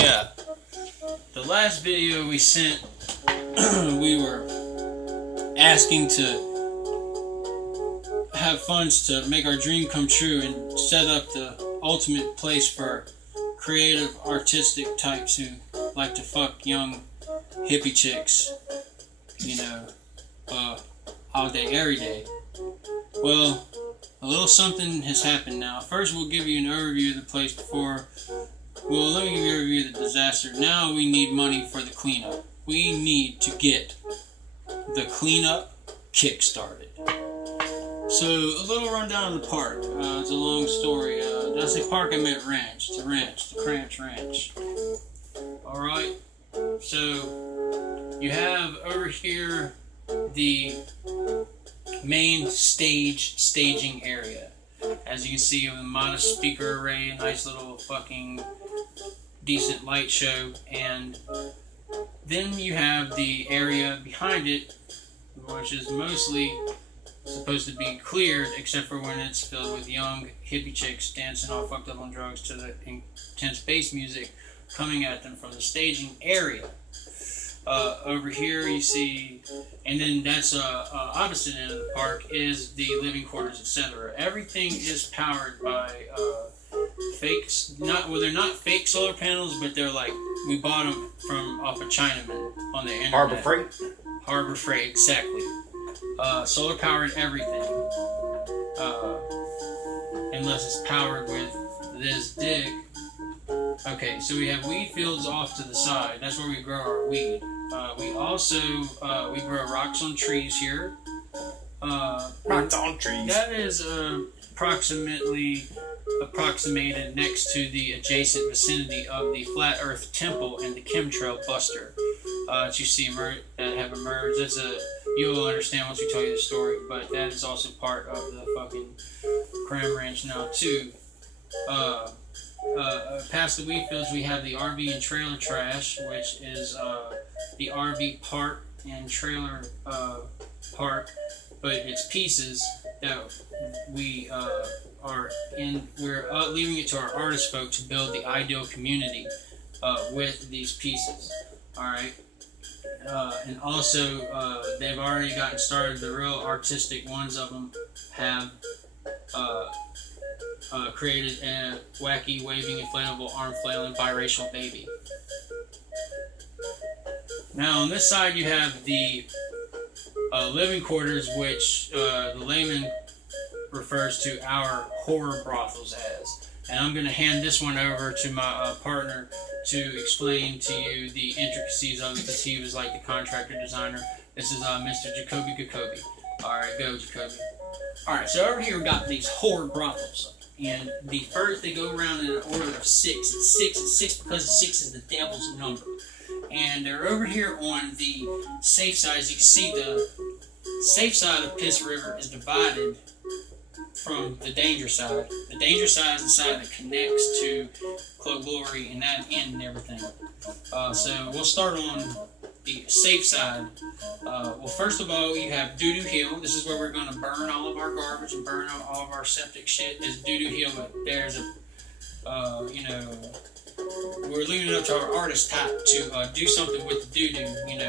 yeah. The last video we sent, we were asking to have funds to make our dream come true and set up the ultimate place for creative, artistic types who like to fuck young hippie chicks, you know, all day, every day. Well, a little something has happened now. First, we'll give you an overview of the place before. Well, let me give you a review of the disaster. Now we need money for the cleanup. We need to get the cleanup kickstarted. So, a little rundown of the park. It's a long story. Did I say park? I meant ranch. It's a ranch. The Cramps Ranch. Alright. So, you have over here the main staging area. As you can see, a modest speaker array, a nice little fucking decent light show, and then you have the area behind it, which is mostly supposed to be cleared, except for when it's filled with young hippie chicks dancing all fucked up on drugs to the intense bass music coming at them from the staging area. Over here you see, and then that's opposite end of the park is the living quarters, etc. Everything is powered by fakes. They're not fake solar panels, but they're like, we bought them from off a Chinaman on the internet. Harbor Freight, exactly. Solar powered everything, unless it's powered with this dick. Okay, so we have weed fields off to the side. That's where we grow our weed. We also we grow rocks on trees here. Rocks on trees. That is approximated next to the adjacent vicinity of the Flat Earth Temple and the Chemtrail Buster that you see that have emerged. You'll understand once we tell you the story, but that is also part of the fucking Cram Ranch now too. Past the wheat fields, we have the RV and trailer trash, which is the RV park and trailer park, but it's pieces that we we're leaving it to our artist folk to build the ideal community with these pieces. All right. And also, they've already gotten started. The real artistic ones of them have created a wacky, waving, inflatable, arm-flailing, biracial baby. Now, on this side, you have the living quarters, which the layman refers to our horror brothels as. And I'm going to hand this one over to my partner to explain to you the intricacies of it, because he was like the contractor designer. This is Mr. Jacoby. Alright, go Jacoby. Alright, so over here we got these horror brothels. And the first, they go around in an order of 6. It's 6 because 6 is the devil's number. And they're over here on the safe side. As you can see, the safe side of Piss River is divided from the danger side. The danger side is the side that connects to Club Glory and that end and everything. So we'll start on the safe side. Well, first of all, you have Doo-Doo Hill. This is where we're going to burn all of our garbage and burn all of our septic shit. There's Doo-Doo Hill, but there's a, we're leaving it up to our artist type to do something with the doo-doo,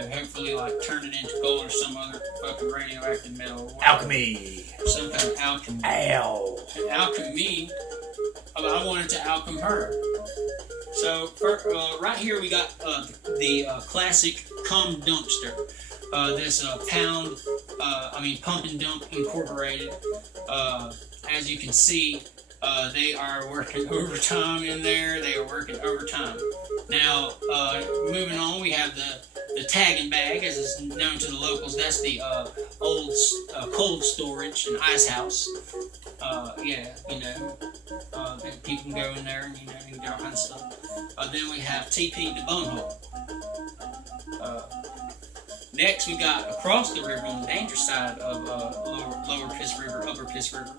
hopefully like turn it into gold or some other fucking radioactive metal. Alchemy. Some kind of alchemy. Alchemy. I wanted to alchem her. So right here we got the classic cum dumpster. This Pump and Dump Incorporated. As you can see, they are working overtime in there. They are working overtime. Now, moving on, we have the tag and bag, as is known to the locals. That's the old cold storage and ice house. People can go in there and and get all kinds of stuff. Then we have TP the Bunghole. Next, we got across the river on the danger side of Lower Piss River, Upper Piss River,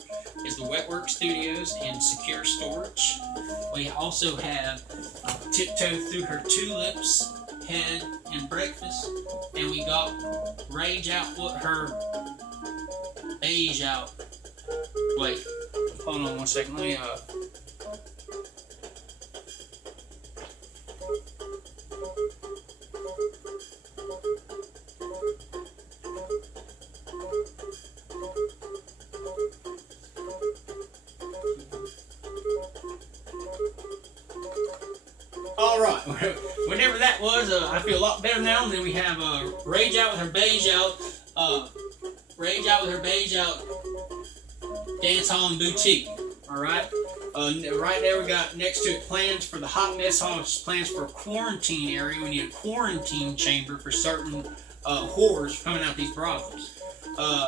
is the Wetwork Studios and Secure Storage. We also have Tiptoe Through Her Tulips, Head, and Breakfast. And we got Rage Out What Her Beige Out. Wait, hold on one second. Let me whenever that was, I feel a lot better now. And then we have Rage Out with her beige out. Rage Out with her beige out. Dance Hall and Boutique. Alright? Right there we got next to it plans for the Hot Mess Hall, which is plans for a quarantine area. We need a quarantine chamber for certain whores coming out these brothels.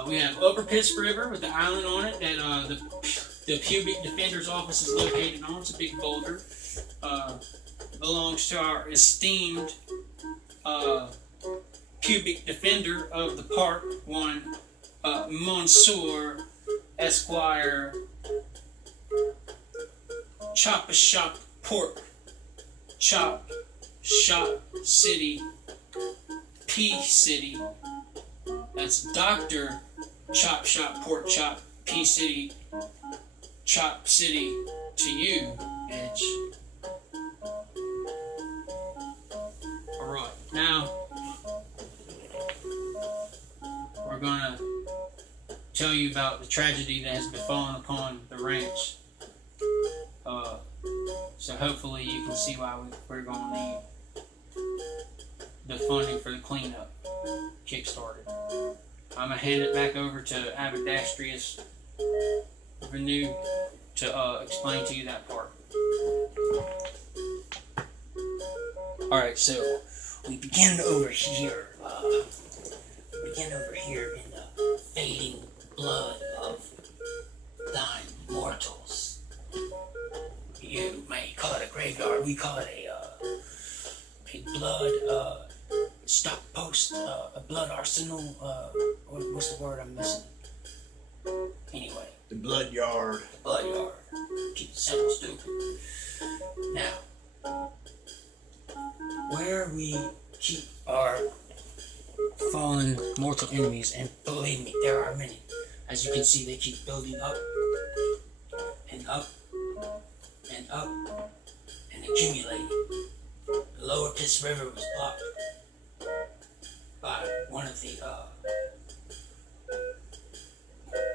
We have Upper Piss River with the island on it that the Pubic Defender's office is located on. It's a big boulder. Belongs to our esteemed Pubic Defender of the Park, one Monsieur Esquire Chop a Shop Pork Chop Shop City P City. That's Dr. Chop Shop Pork Chop P City Chop City to you, bitch. Alright, now we're gonna tell you about the tragedy that has befallen upon the ranch. So hopefully you can see why we're gonna need the funding for the cleanup kickstarted. I'm gonna hand it back over to Abadastrius Renew to explain to you that part. Alright, so we begin over here. In the fading blood of thine mortals. You may call it a graveyard. We call it a blood stock post, a blood arsenal. What's the word I'm missing? Anyway. The blood yard. The blood yard. Keep it simple, stupid. Now, where we keep our fallen mortal enemies, and believe me, there are many. As you can see, they keep building up and up and up and accumulating. The lower Piss River was blocked by one of the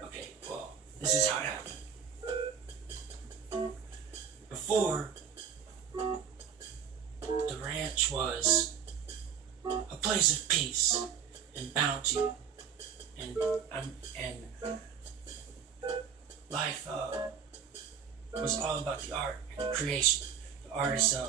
okay, well, this is how it happened. Before, the ranch was a place of peace and bounty and life was all about the art and creation. The artists